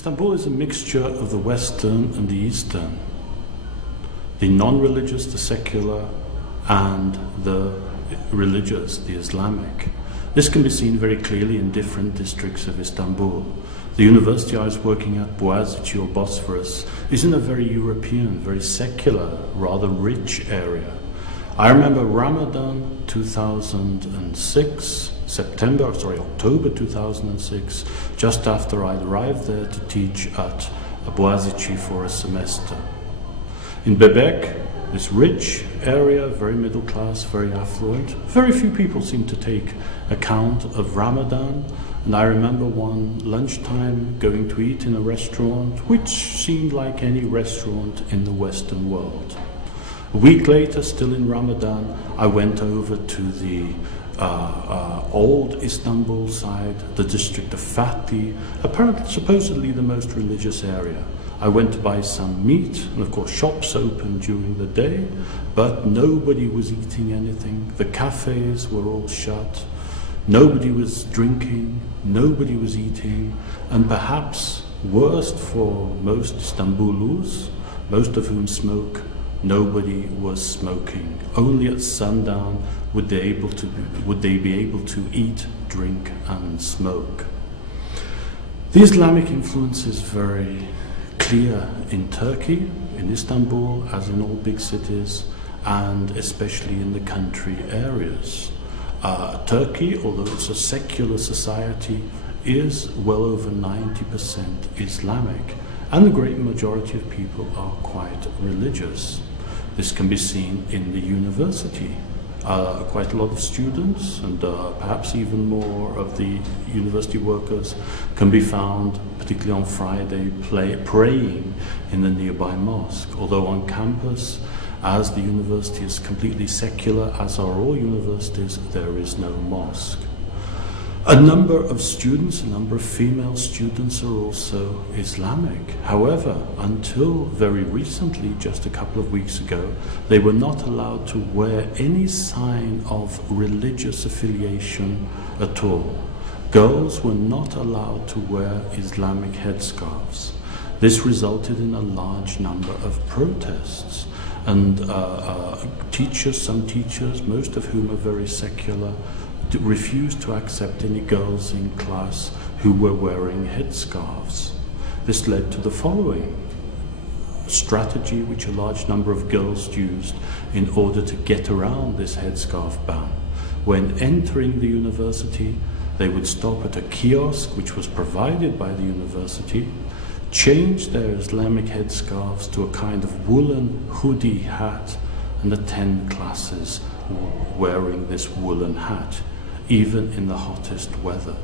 Istanbul is a mixture of the Western and the Eastern, the non-religious, the secular, and the religious, the Islamic. This can be seen very clearly in different districts of Istanbul. The university I was working at, Boğaziçi or Bosphorus, is in a very European, very secular, rather rich area. I remember Ramadan 2006, October 2006, just after I arrived there to teach at Boğaziçi for a semester. In Bebek, this rich area, very middle class, very affluent, very few people seem to take account of Ramadan. And I remember one lunchtime going to eat in a restaurant which seemed like any restaurant in the Western world. A week later, still in Ramadan, I went over to the old Istanbul side, the district of Fatih, apparently, supposedly the most religious area. I went to buy some meat, and of course shops open during the day, but nobody was eating anything. The cafes were all shut. Nobody was drinking, nobody was eating, and perhaps worst for most Istanbulus, most of whom smoke, nobody was smoking. Only at sundown would they be able to eat, drink, and smoke. The Islamic influence is very clear in Turkey, in Istanbul, as in all big cities, and especially in the country areas. Turkey, although it's a secular society, is well over 90% Islamic, and the great majority of people are quite religious. This can be seen in the university. Quite a lot of students, and perhaps even more of the university workers, can be found, particularly on Friday, praying in the nearby mosque. Although on campus, as the university is completely secular, as are all universities, there is no mosque. A number of students, a number of female students are also Islamic. However, until very recently, just a couple of weeks ago, they were not allowed to wear any sign of religious affiliation at all. Girls were not allowed to wear Islamic headscarves. This resulted in a large number of protests. And some teachers, most of whom are very secular, refused to accept any girls in class who were wearing headscarves. This led to the following strategy which a large number of girls used in order to get around this headscarf ban. When entering the university, they would stop at a kiosk which was provided by the university, change their Islamic headscarves to a kind of woolen hoodie hat, and attend classes wearing this woolen hat, even in the hottest weather.